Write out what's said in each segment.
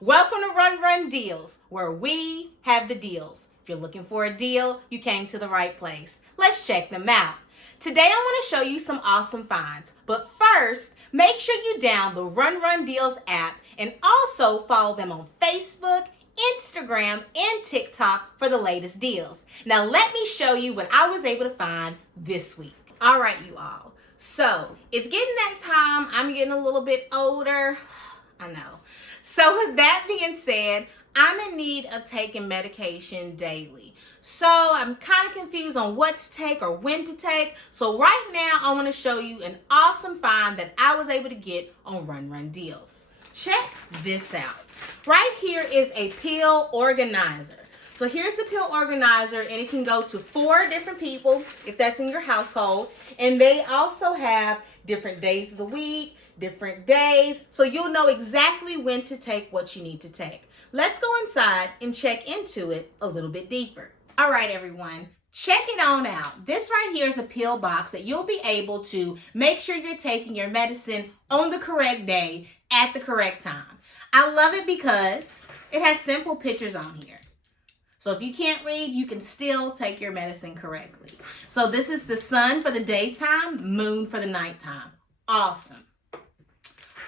Welcome to Run Deals, where we have the deals. If you're looking for a deal, you came to the right place. Let's check them out. Today I want to show you some awesome finds. But first, make sure you download the Run Deals app and also follow them on Facebook, Instagram, and TikTok for the latest deals. Now let me show you what I was able to find this week. All right, you all. So it's getting that time. I'm getting a little bit older. I know. So with that being said, I'm in need of taking medication daily. So I'm kind of confused on what to take or when to take. So right now I want to show you an awesome find that I was able to get on Run Deals. Check this out. Right here is a pill organizer. So here's the pill organizer, and it can go to 4 different people if that's in your household. And they also have different days of the week, different days, so you'll know exactly when to take what you need to take. Let's go inside and check into it a little bit deeper. All right, everyone, check it on out. This right here is a pill box that you'll be able to make sure you're taking your medicine on the correct day at the correct time. I love it because it has simple pictures on here. So if you can't read, you can still take your medicine correctly. So this is the sun for the daytime, moon for the nighttime. Awesome.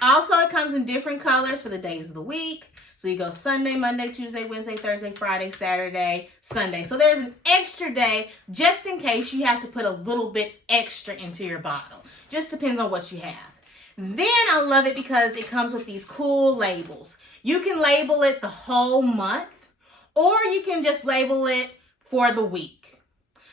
Also, it comes in different colors for the days of the week. So you go Sunday, Monday, Tuesday, Wednesday, Thursday, Friday, Saturday, Sunday. So there's an extra day just in case you have to put a little bit extra into your bottle. Just depends on what you have. Then I love it because it comes with these cool labels. You can label it the whole month, or you can just label it for the week.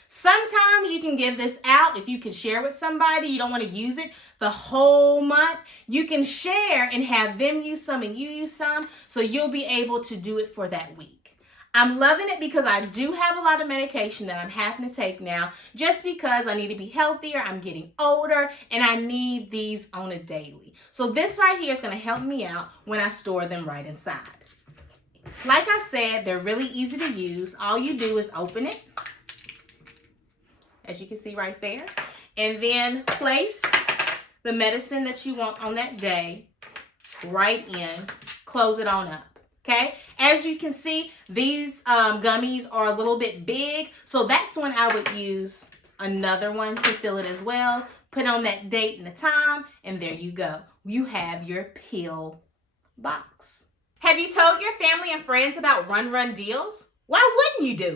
Sometimes you can give this out if you can share with somebody. You don't want to use it the whole month. You can share and have them use some and you use some, so you'll be able to do it for that week. I'm loving it because I do have a lot of medication that I'm having to take now just because I need to be healthier, I'm getting older, and I need these on a daily. So this right here is going to help me out when I store them right inside. Like I said, they're really easy to use. All you do is open it, as you can see right there, and then place the medicine that you want on that day right in, close it on up, okay? As you can see, these gummies are a little bit big, so that's when I would use another one to fill it as well. Put on that date and the time, and there you go. You have your pill box. Have you told your family and friends about Run Deals? Why wouldn't you do